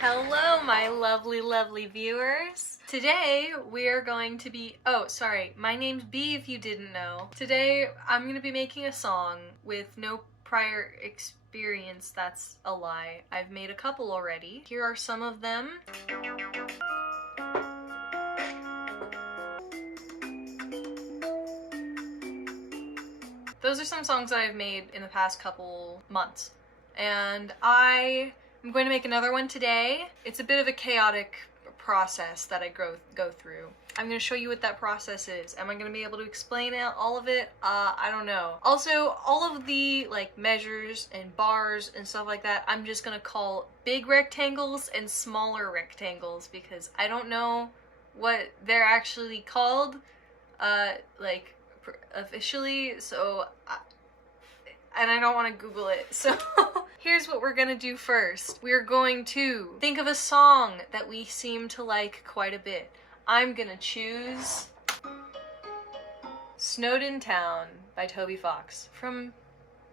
Hello, my lovely, lovely viewers. Today we are going to be, my name's B if you didn't know. Today I'm going to be making a song with no prior experience. That's a lie. I've made a couple already. Here are some of them. Those are some songs that I've made in the past couple months. And I'm going to make another one today. It's a bit of a chaotic process that I go through. I'm going to show you what that process is. Am I going to be able to explain all of it? I don't know. Also, all of the measures and bars and stuff like that, I'm just going to call big rectangles and smaller rectangles because I don't know what they're actually called, officially, so and I don't want to Google it, so here's what we're gonna do first. We're going to think of a song that we seem to like quite a bit. I'm gonna choose Snowed Town by Toby Fox from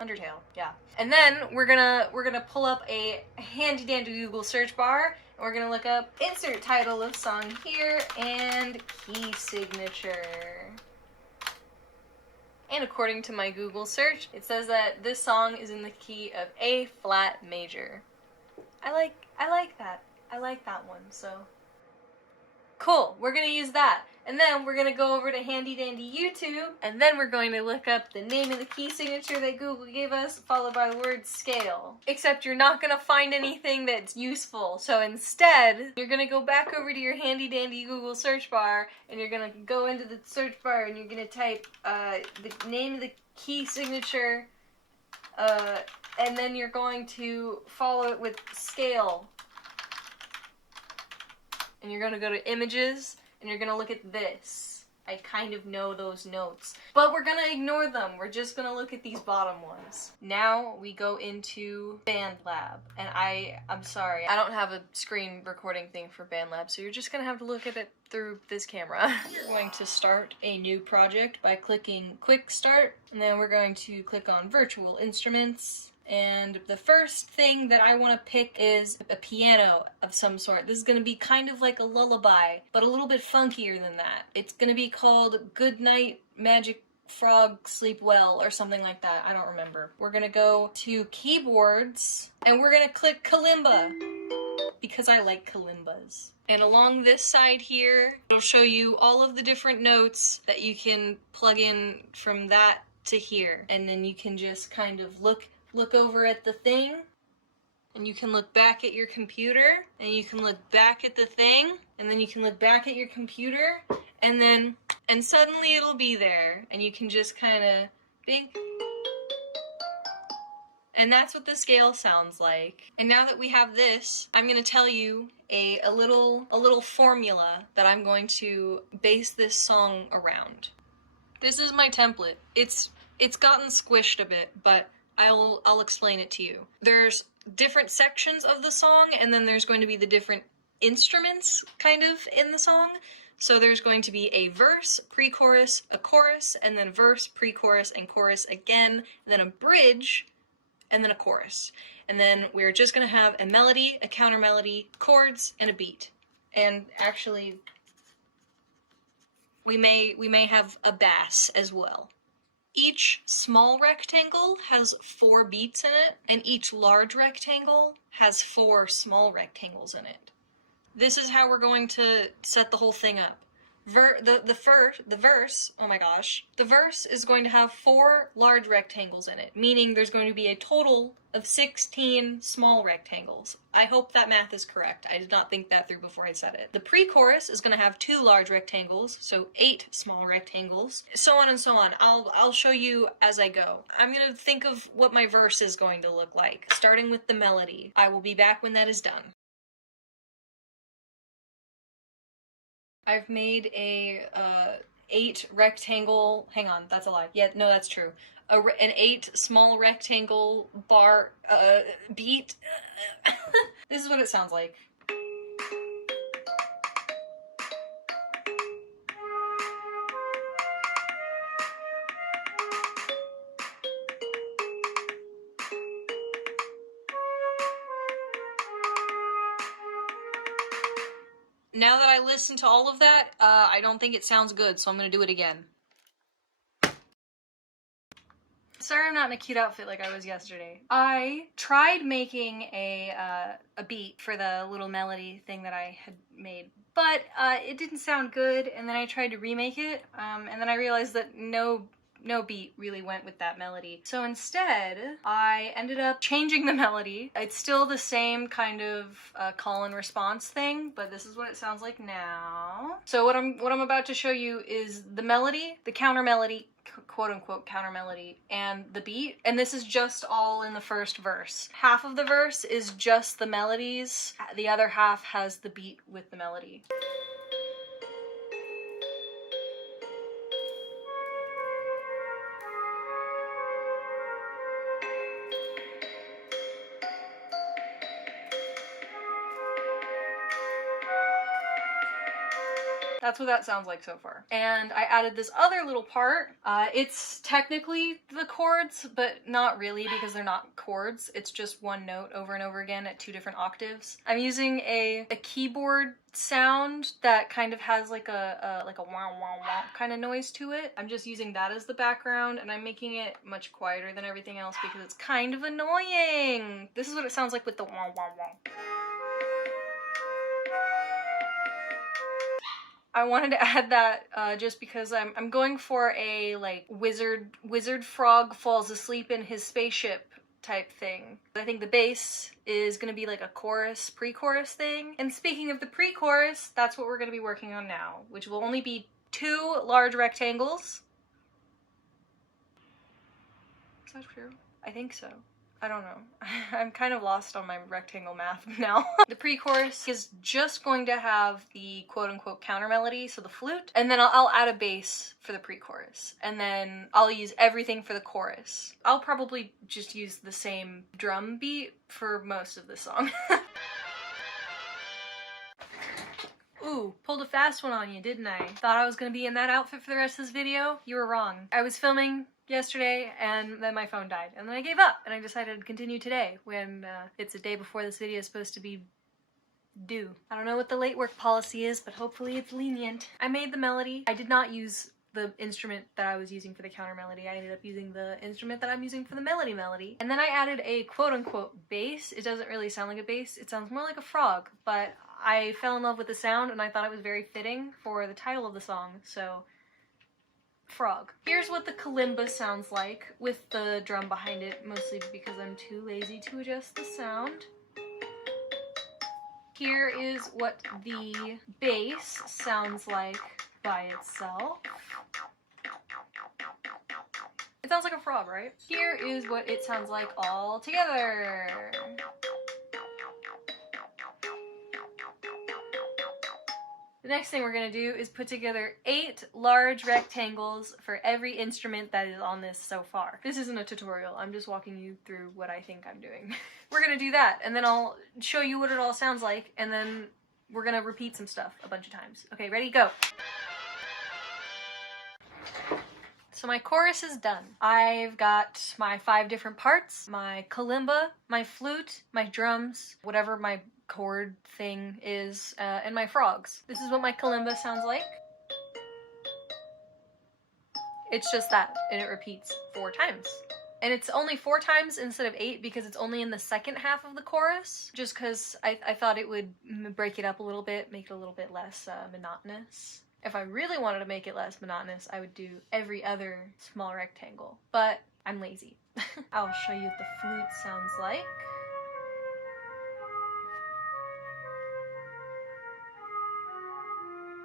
Undertale, yeah. And then we're gonna pull up a handy dandy Google search bar and we're gonna look up insert title of song here and key signature. And according to my Google search, it says that this song is in the key of A flat major. I like that. I like that one, so. Cool, we're gonna use that. And then we're gonna go over to handy dandy YouTube, and then we're going to look up the name of the key signature that Google gave us, followed by the word scale. Except you're not gonna find anything that's useful, so instead, you're gonna go back over to your handy dandy Google search bar, and you're gonna go into the search bar, and you're gonna type the name of the key signature, and then you're going to follow it with scale. And you're gonna go to images, and you're gonna look at this. I kind of know those notes, but we're gonna ignore them. We're just gonna look at these bottom ones. Now we go into bandlab, and I'm sorry, I don't have a screen recording thing for bandlab, so you're just gonna have to look at it through this camera. We're going to start a new project by clicking quick start, and then we're going to click on virtual instruments. And the first thing that I want to pick is a piano of some sort. This is going to be kind of like a lullaby, but a little bit funkier than that. It's going to be called Good Night Magic Frog Sleep Well or something like that. I don't remember. We're going to go to keyboards and we're going to click kalimba because I like kalimbas. And along this side here, it'll show you all of the different notes that you can plug in from that to here. And then you can just kind of look over at the thing, and you can look back at your computer, and you can look back at the thing, and then you can look back at your computer, and suddenly it'll be there, and you can just kind of bing. And that's what the scale sounds like. And now that we have this, I'm going to tell you a little formula that I'm going to base this song around. This is my template. It's gotten squished a bit, but I'll explain it to you. There's different sections of the song, and then there's going to be the different instruments kind of in the song. So there's going to be a verse, pre-chorus, a chorus, and then verse, pre-chorus, and chorus again, and then a bridge, and then a chorus. And then we're just going to have a melody, a counter melody, chords, and a beat. And actually, we may have a bass as well. Each small rectangle has 4 beats in it, and each large rectangle has 4 small rectangles in it. This is how we're going to set the whole thing up. The verse is going to have 4 large rectangles in it, meaning there's going to be a total of 16 small rectangles. I hope that math is correct. I did not think that through before I said it. The pre-chorus is going to have 2 large rectangles, so 8 small rectangles, so on and so on. I'll show you as I go. I'm going to think of what my verse is going to look like, starting with the melody. I will be back when that is done. I've made a 8 rectangle, hang on, that's a lie. Yeah, no, that's true. An 8 small rectangle bar, beat. This is what it sounds like. Now that I listened to all of that, I don't think it sounds good, so I'm gonna do it again. Sorry I'm not in a cute outfit like I was yesterday. I tried making a beat for the little melody thing that I had made, but it didn't sound good, and then I tried to remake it, and then I realized that no beat really went with that melody. So instead, I ended up changing the melody. It's still the same kind of call and response thing, but this is what it sounds like now. So what I'm about to show you is the melody, the counter melody, quote unquote counter melody, and the beat, and this is just all in the first verse. Half of the verse is just the melodies, the other half has the beat with the melody. That's what that sounds like so far. And I added this other little part. It's technically the chords, but not really because they're not chords. It's just one note over and over again at 2 different octaves. I'm using a keyboard sound that kind of has like a wow wow wow kind of noise to it. I'm just using that as the background, and I'm making it much quieter than everything else because it's kind of annoying. This is what it sounds like with the wow wow wow. I wanted to add that just because I'm going for a like wizard frog falls asleep in his spaceship type thing. I think the bass is gonna be like a chorus, pre-chorus thing. And speaking of the pre-chorus, that's what we're gonna be working on now, which will only be 2 large rectangles. Is that true? I think so. I don't know. I'm kind of lost on my rectangle math now. The pre-chorus is just going to have the quote-unquote counter melody, so the flute, and then I'll add a bass for the pre-chorus, and then I'll use everything for the chorus. I'll probably just use the same drum beat for most of the song. Ooh, pulled a fast one on you, didn't I? Thought I was gonna be in that outfit for the rest of this video? You were wrong. I was filming yesterday and then my phone died, and then I gave up and I decided to continue today when it's a day before this video is supposed to be due. I don't know what the late work policy is, but hopefully it's lenient. I made the melody. I did not use the instrument that I was using for the counter melody. I ended up using the instrument that I'm using for the melody. And then I added a quote-unquote bass. It doesn't really sound like a bass. It sounds more like a frog, but I fell in love with the sound and I thought it was very fitting for the title of the song, so frog. Here's what the kalimba sounds like with the drum behind it, mostly because I'm too lazy to adjust the sound. Here is what the bass sounds like by itself. It sounds like a frog, right? Here is what it sounds like all together. The next thing we're gonna do is put together 8 large rectangles for every instrument that is on this so far. This isn't a tutorial, I'm just walking you through what I think I'm doing. We're gonna do that, and then I'll show you what it all sounds like, and then we're gonna repeat some stuff a bunch of times. Okay, ready, go! So my chorus is done. I've got my 5 different parts, my kalimba, my flute, my drums, whatever my chord thing is, and my frogs. This is what my kalimba sounds like. It's just that, and it repeats 4 times. And it's only 4 times instead of 8 because it's only in the second half of the chorus, just because I thought it would break it up a little bit, make it a little bit less monotonous. If I really wanted to make it less monotonous, I would do every other small rectangle, but I'm lazy. I'll show you what the flute sounds like.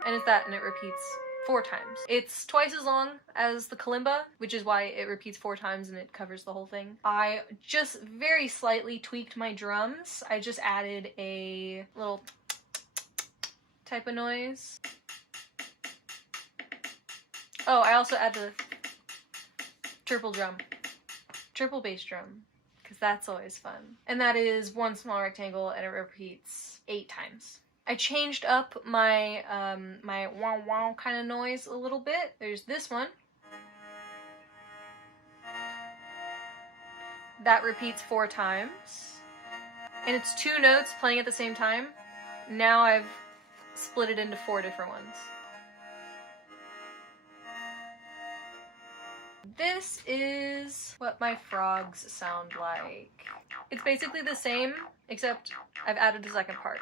And it's that, and it repeats 4 times. It's twice as long as the kalimba, which is why it repeats 4 times and it covers the whole thing. I just very slightly tweaked my drums. I just added a little type of noise. Oh, I also add the triple bass drum, because that's always fun. And that is 1 small rectangle, and it repeats 8 times. I changed up my my wow wow kind of noise a little bit. There's this one. That repeats 4 times. And it's 2 notes playing at the same time. Now I've split it into 4 different ones. This is what my frogs sound like. It's basically the same, except I've added a second part.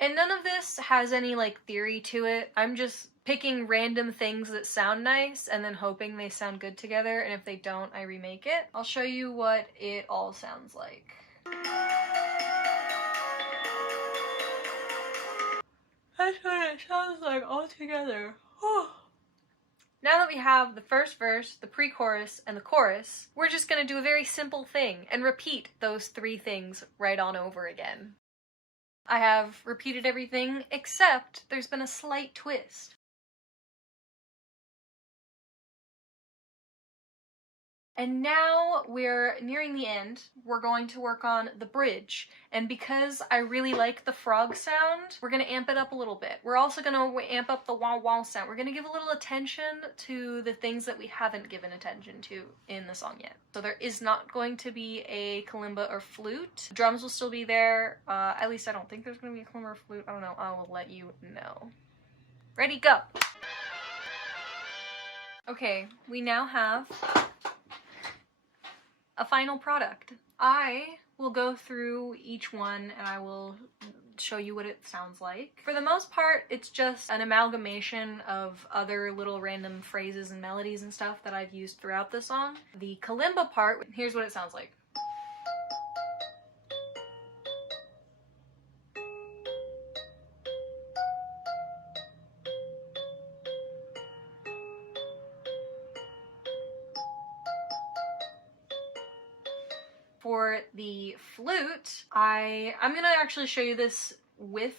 And none of this has any, like, theory to it. I'm just picking random things that sound nice and then hoping they sound good together, and if they don't, I remake it. I'll show you what it all sounds like. That's what it sounds like all together. Now that we have the first verse, the pre-chorus, and the chorus, we're just gonna do a very simple thing and repeat those 3 things right on over again. I have repeated everything, except there's been a slight twist. And now we're nearing the end. We're going to work on the bridge. And because I really like the frog sound, we're going to amp it up a little bit. We're also going to amp up the wow wow sound. We're going to give a little attention to the things that we haven't given attention to in the song yet. So there is not going to be a kalimba or flute. Drums will still be there. At least I don't think there's going to be a kalimba or flute. I don't know. I will let you know. Ready, go! Okay, we now have a final product. I will go through each one and I will show you what it sounds like. For the most part, it's just an amalgamation of other little random phrases and melodies and stuff that I've used throughout the song. The kalimba part, here's what it sounds like. For the flute, I'm gonna actually show you this with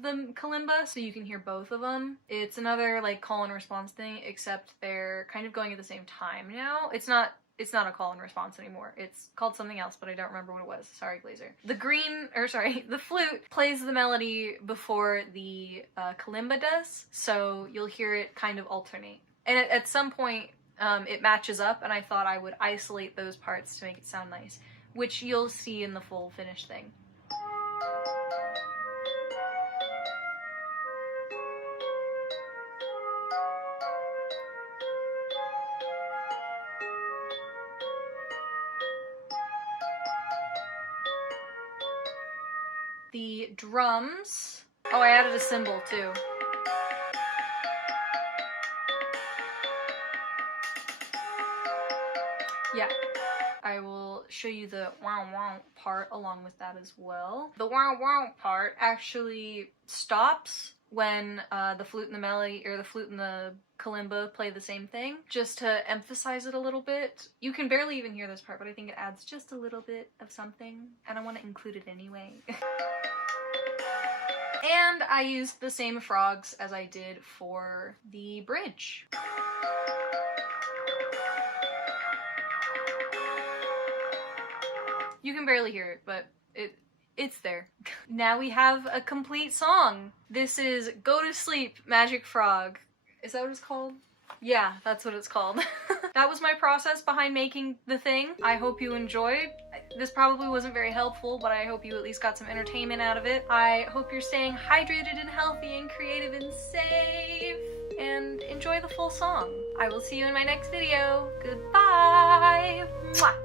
the kalimba so you can hear both of them. It's another like call and response thing, except they're kind of going at the same time now. It's not a call and response anymore. It's called something else, but I don't remember what it was. Sorry, Glazer. The flute plays the melody before the kalimba does, so you'll hear it kind of alternate. And at some point, it matches up, and I thought I would isolate those parts to make it sound nice, which you'll see in the full finished thing. The drums. Oh, I added a cymbal too. Yeah. I will show you the wow wow part along with that as well. The wow wow part actually stops when the flute and the melody, or the flute and the kalimba play the same thing, just to emphasize it a little bit. You can barely even hear this part, but I think it adds just a little bit of something, and I want to include it anyway. And I used the same frogs as I did for the bridge. You can barely hear it, but it's there. Now we have a complete song. This is Go to Sleep, Magic Frog. Is that what it's called? Yeah, that's what it's called. That was my process behind making the thing. I hope you enjoyed. This probably wasn't very helpful, but I hope you at least got some entertainment out of it. I hope you're staying hydrated and healthy and creative and safe, and enjoy the full song. I will see you in my next video. Goodbye! Mwah!